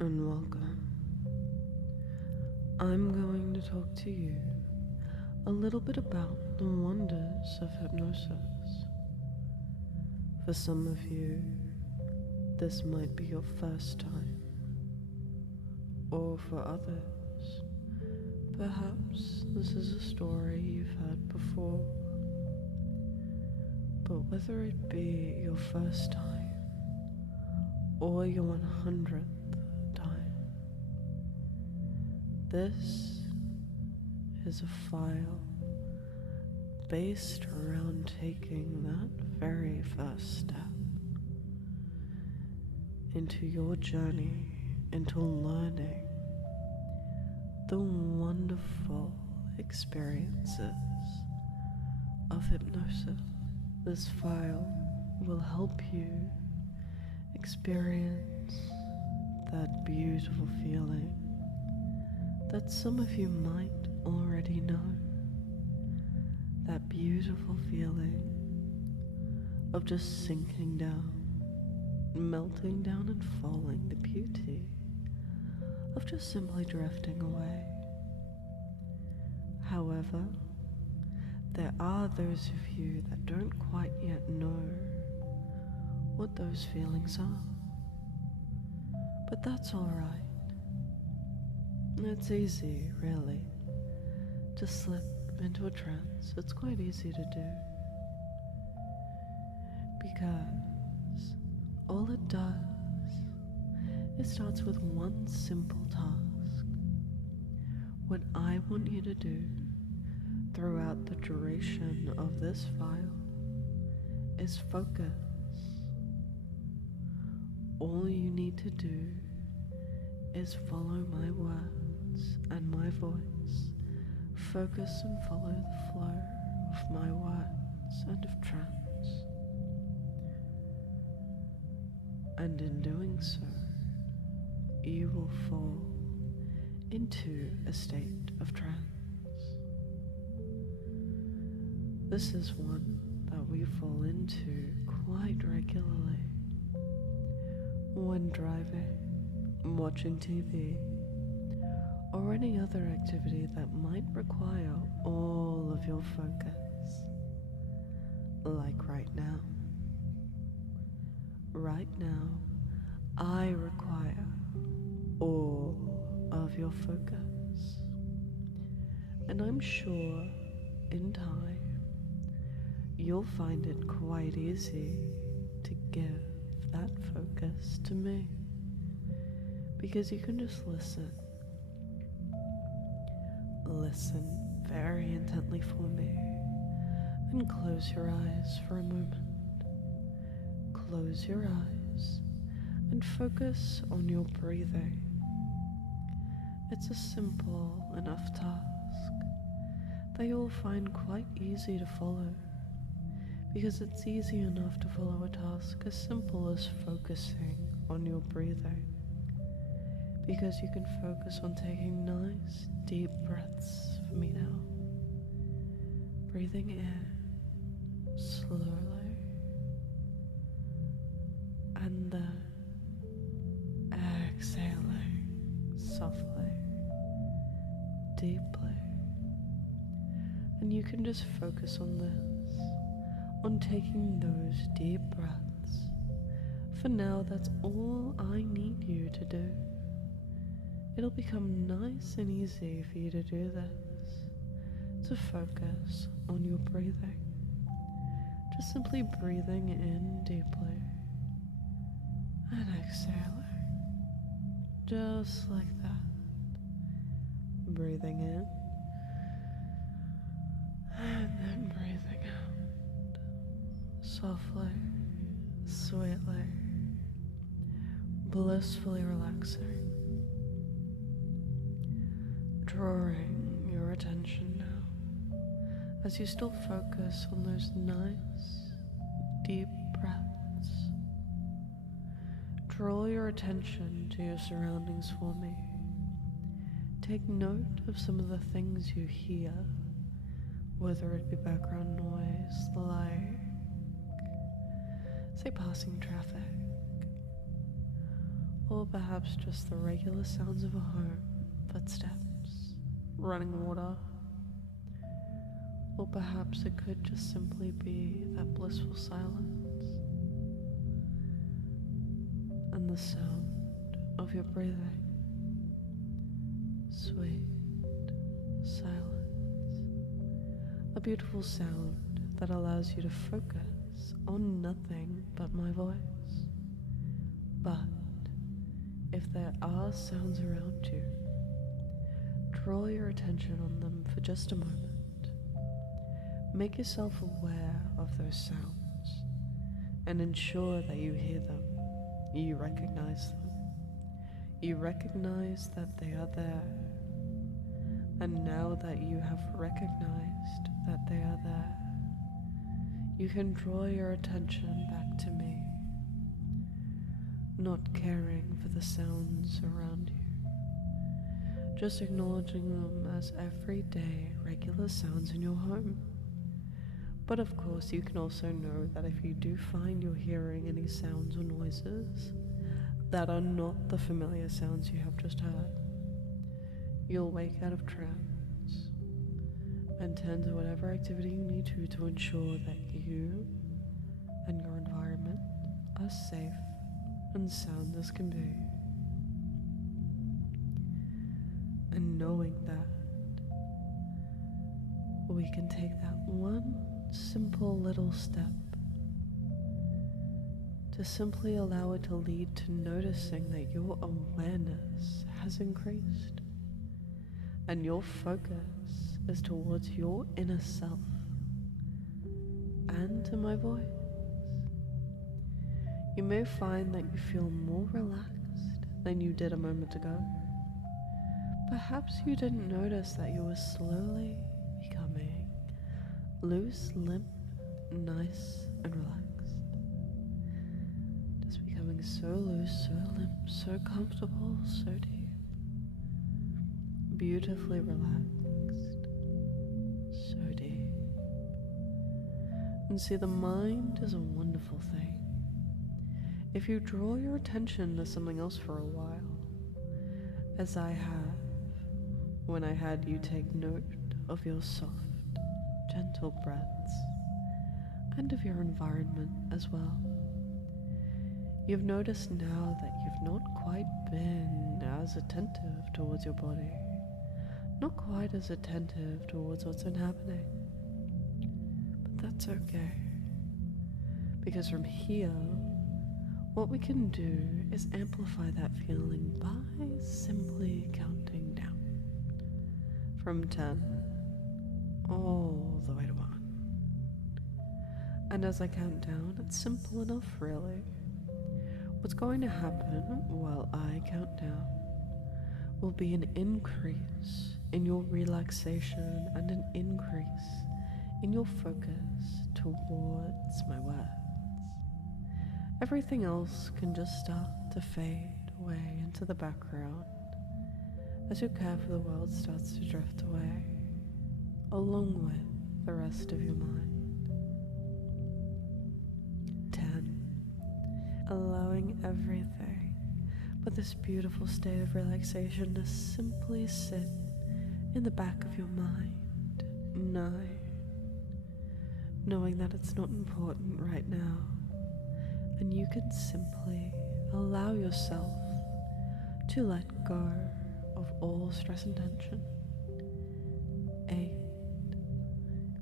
and welcome. I'm going to talk to you a little bit about the wonders of hypnosis. For some of you, this might be your first time, or for others, perhaps this is a story you've heard before. But whether it be your first time or your 100th time, this is a file based around taking that very first step into your journey into learning the wonderful experiences of hypnosis. This file will help you experience that beautiful feeling that some of you might already know. That beautiful feeling of just sinking down, melting down and falling, the beauty of just simply drifting away. However, there are those of you that don't quite yet know what those feelings are. But that's alright. It's easy, really, to slip into a trance. It's quite easy to do. Because all it does, it starts with one simple task. What I want you to do throughout the duration of this file is focus. All you need to do is follow my words and my voice. Focus and follow the flow of my words and of trance. And in doing so, you will fall into a state of trance. This is one that we fall into quite regularly when driving, watching TV, or any other activity that might require all of your focus. Like right now. Right now, I require all of your focus. And I'm sure in time, you'll find it quite easy to give that focus to me. Because you can just listen. Listen very intently for me. And close your eyes for a moment. Close your eyes and focus on your breathing. It's a simple enough task that you'll find quite easy to follow. Because it's easy enough to follow a task as simple as focusing on your breathing. Because you can focus on taking nice deep breaths for me now. Breathing in slowly and then exhaling softly, deeply. And you can just focus on this, on taking those deep breaths. For now, that's all I need you to do. It'll become nice and easy for you to do this, to focus on your breathing. Just simply breathing in deeply and exhaling, just like that. Breathing in and then breathing out, softly, sweetly, blissfully relaxing. Drawing your attention now as you still focus on those nice, deep breaths. Draw your attention to your surroundings for me. Take note of some of the things you hear, whether it be background noise, like, say, passing traffic, Or perhaps just the regular sounds of a home, footsteps, running water. Or perhaps it could just simply be that blissful silence and the sound of your breathing. Sweet silence. A beautiful sound that allows you to focus on nothing but my voice. But if there are sounds around you, draw your attention on them for just a moment. Make yourself aware of those sounds and ensure that you hear them, you recognize them. You recognize that they are there. And now that you have recognized that they are there, you can draw your attention back to me, not caring for the sounds around you, just acknowledging them as everyday, regular sounds in your home. But of course, you can also know that if you do find you're hearing any sounds or noises that are not the familiar sounds you have just heard, you'll wake out of trance and tend to whatever activity you need to ensure that you and your environment are safe and sound as can be. And knowing that, we can take that one simple little step to simply allow it to lead to noticing that your awareness has increased and your focus is towards your inner self and to my voice. You may find that you feel more relaxed than you did a moment ago. Perhaps you didn't notice that you were slowly becoming loose, limp, nice, and relaxed. Just becoming so loose, so limp, so comfortable, so deep. Beautifully relaxed, so deep. And see, the mind is a wonderful thing. If you draw your attention to something else for a while, as I have when I had you take note of your soft, gentle breaths, and of your environment as well. You've noticed now that you've not quite been as attentive towards your body, not quite as attentive towards what's been happening. But that's okay, because from here, what we can do is amplify that feeling by simply counting down from 10 all the way to 1. And as I count down, it's simple enough, really. What's going to happen while I count down will be an increase in your relaxation and an increase in your focus towards my words. Everything else can just start to fade away into the background as your care for the world starts to drift away, along with the rest of your mind. 10. Allowing everything but this beautiful state of relaxation to simply sit in the back of your mind. 9. Knowing that it's not important right now, and you can simply allow yourself to let go of all stress and tension. 8.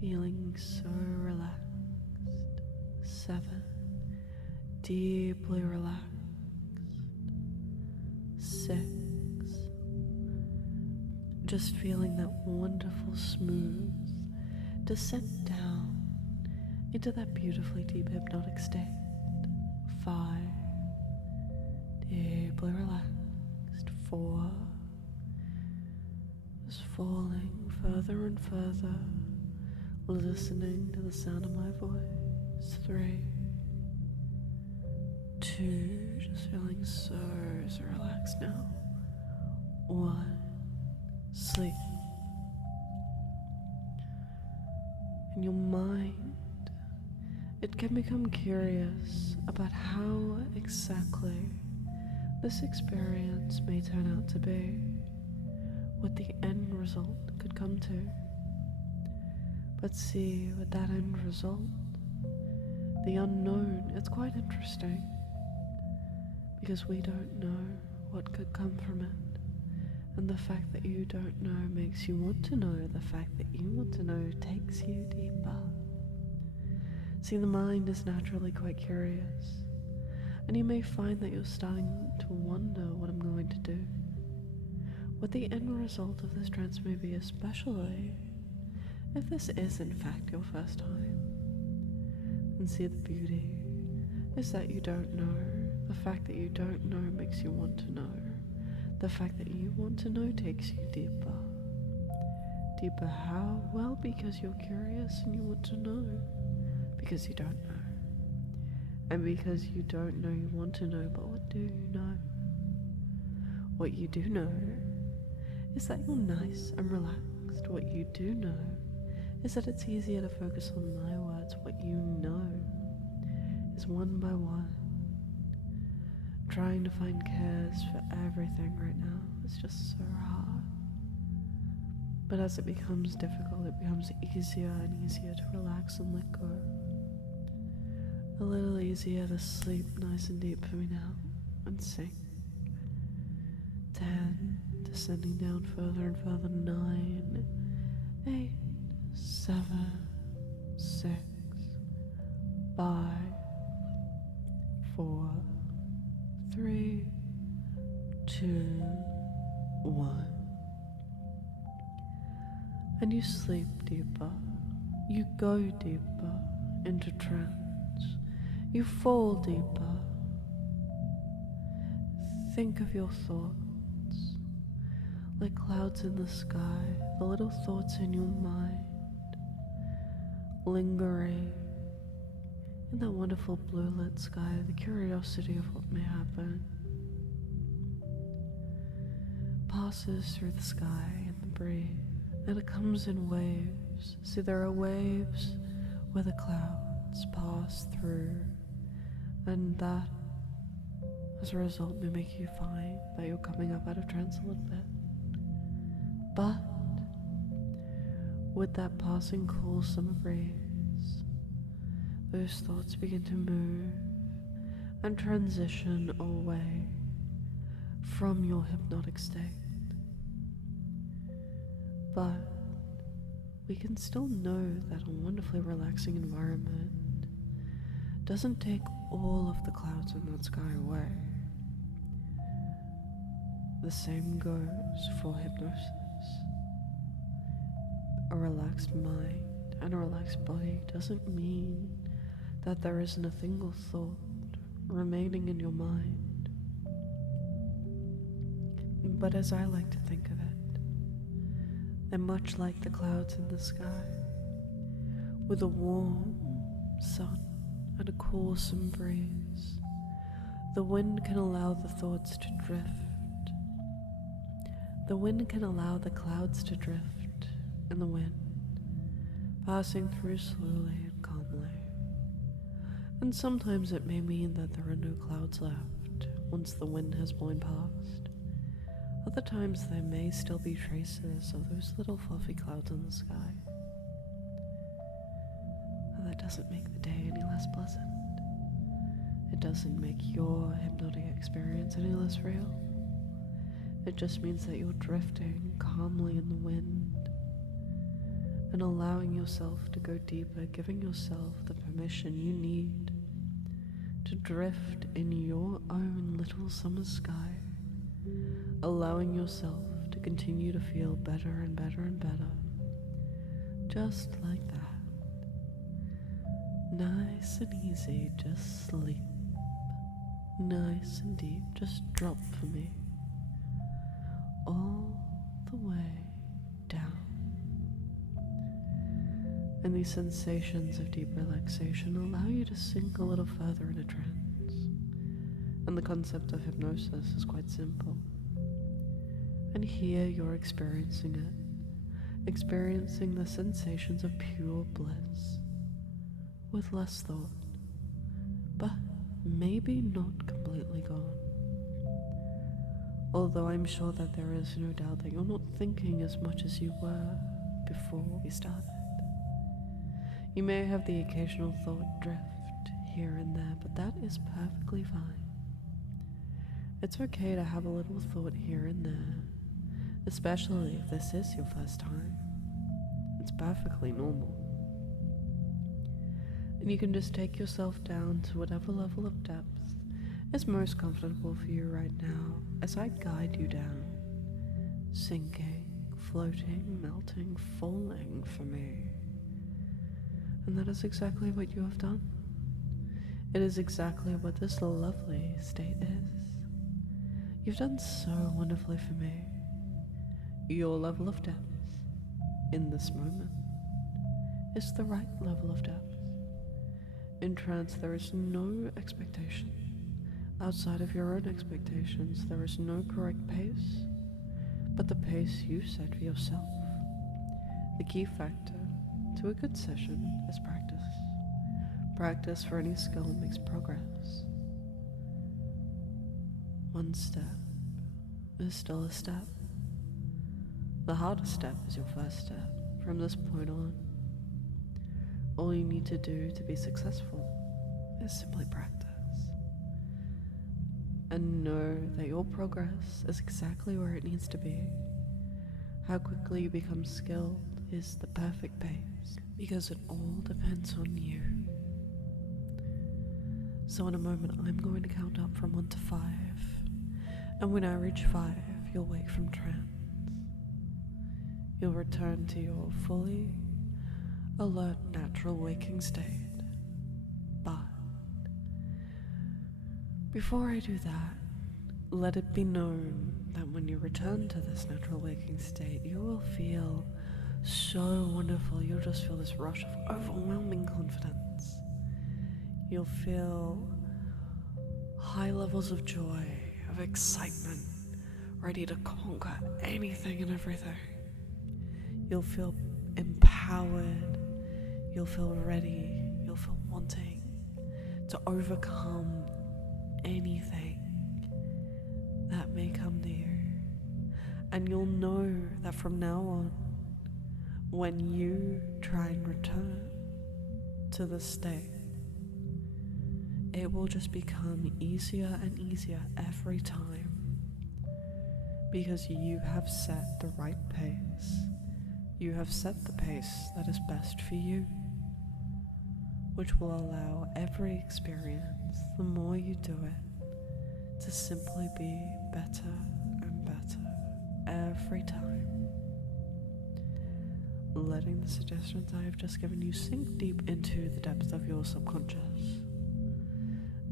Feeling so relaxed. 7. Deeply relaxed. 6. Just feeling that wonderful smooth descent down into that beautifully deep hypnotic state. 5. Deeply relaxed. 4. Just falling further and further, listening to the sound of my voice. 3. 2. Just feeling so relaxed now. 1. Sleep. And your mind, it can become curious about how exactly This experience may turn out to be what the end result could come to. But see, with that end result, the unknown, it's quite interesting, because we don't know what could come from it. And the fact that you don't know makes you want to know. The fact that you want to know takes you deeper. See, the mind is naturally quite curious, and you may find that you're starting to wonder what I'm going to do, what the end result of this trance may be, especially if this is in fact your first time. And see, the beauty is that you don't know. The fact that you don't know makes you want to know. The fact that you want to know takes you deeper. Deeper how? Well, because you're curious and you want to know. Because you don't know. And because you don't know, you want to know. But what do you know? What you do know is that you're nice and relaxed. What you do know is that it's easier to focus on my words. What you know is one by one. Trying to find cares for everything right now is just so hard. But as it becomes difficult, it becomes easier and easier to relax and let go. A little easier to sleep nice and deep for me now and sink. 10, descending down further and further. 9, 8, 7, 6, 5, 4, 3, 2, 1. And you sleep deeper. You go deeper into trance. You fall deeper. Think of your thoughts like clouds in the sky, the little thoughts in your mind, lingering in that wonderful blue lit sky, the curiosity of what may happen passes through the sky and the breeze, and it comes in waves. See, there are waves where the clouds pass through, and that, as a result, may make you find that you're coming up out of trance a little bit. But with that passing cool summer breeze, those thoughts begin to move and transition away from your hypnotic state. But we can still know that a wonderfully relaxing environment doesn't take all of the clouds in that sky away. The same goes for hypnosis. A relaxed mind and a relaxed body doesn't mean that there isn't a single thought remaining in your mind. But as I like to think of it, they're much like the clouds in the sky, with a warm sun and a cool summer breeze. The wind can allow the thoughts to drift. The wind can allow the clouds to drift in the wind, passing through slowly and calmly. And sometimes it may mean that there are no clouds left once the wind has blown past. Other times there may still be traces of those little fluffy clouds in the sky. But that doesn't make the day any less pleasant. It doesn't make your hypnotic experience any less real. It just means that you're drifting calmly in the wind and allowing yourself to go deeper, giving yourself the permission you need to drift in your own little summer sky, allowing yourself to continue to feel better and better and better, just like that. Nice and easy, just sleep. Nice and deep, just drop for me. All the way down. And these sensations of deep relaxation allow you to sink a little further into trance. And the concept of hypnosis is quite simple. And here you're experiencing it, experiencing the sensations of pure bliss, with less thought, but maybe not completely gone. Although I'm sure that there is no doubt that you're not thinking as much as you were before we started. You may have the occasional thought drift here and there, but that is perfectly fine. It's okay to have a little thought here and there, especially if this is your first time. It's perfectly normal. And you can just take yourself down to whatever level of depth is most comfortable for you right now as I guide you down, sinking, floating, melting, falling for me. And that is exactly what you have done. It is exactly what this lovely state is. You've done so wonderfully for me. Your level of depth in this moment is the right level of depth. In trance, there is no expectation. Outside of your own expectations, there is no correct pace, but the pace you set for yourself. The key factor to a good session is practice. Practice for any skill makes progress. One step is still a step. The hardest step is your first step. From this point on, all you need to do to be successful is simply practice. And know that your progress is exactly where it needs to be. How quickly you become skilled is the perfect pace, because it all depends on you. So in a moment, I'm going to count up from 1 to 5. And when I reach 5, you'll wake from trance. You'll return to your fully alert, natural waking state. But before I do that, let it be known that when you return to this natural waking state, you will feel so wonderful. You'll just feel this rush of overwhelming confidence. You'll feel high levels of joy, of excitement, ready to conquer anything and everything. You'll feel empowered. You'll feel ready. You'll feel wanting to overcome anything that may come to you. And you'll know that from now on, when you try and return to this state, it will just become easier and easier every time, because you have set the right pace. You have set the pace that is best for you, which will allow every experience, the more you do it, to simply be better and better every time. Letting the suggestions I have just given you sink deep into the depths of your subconscious.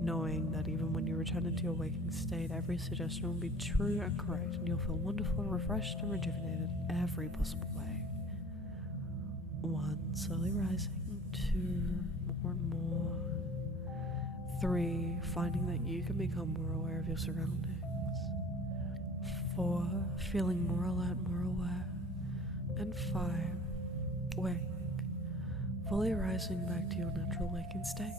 Knowing that even when you return into your waking state, every suggestion will be true and correct, and you'll feel wonderful, refreshed, and rejuvenated every possible way. 1, slowly rising. 2, more and more. 3, finding that you can become more aware of your surroundings. 4, feeling more alert, more aware. And 5, wake, fully rising back to your natural waking state.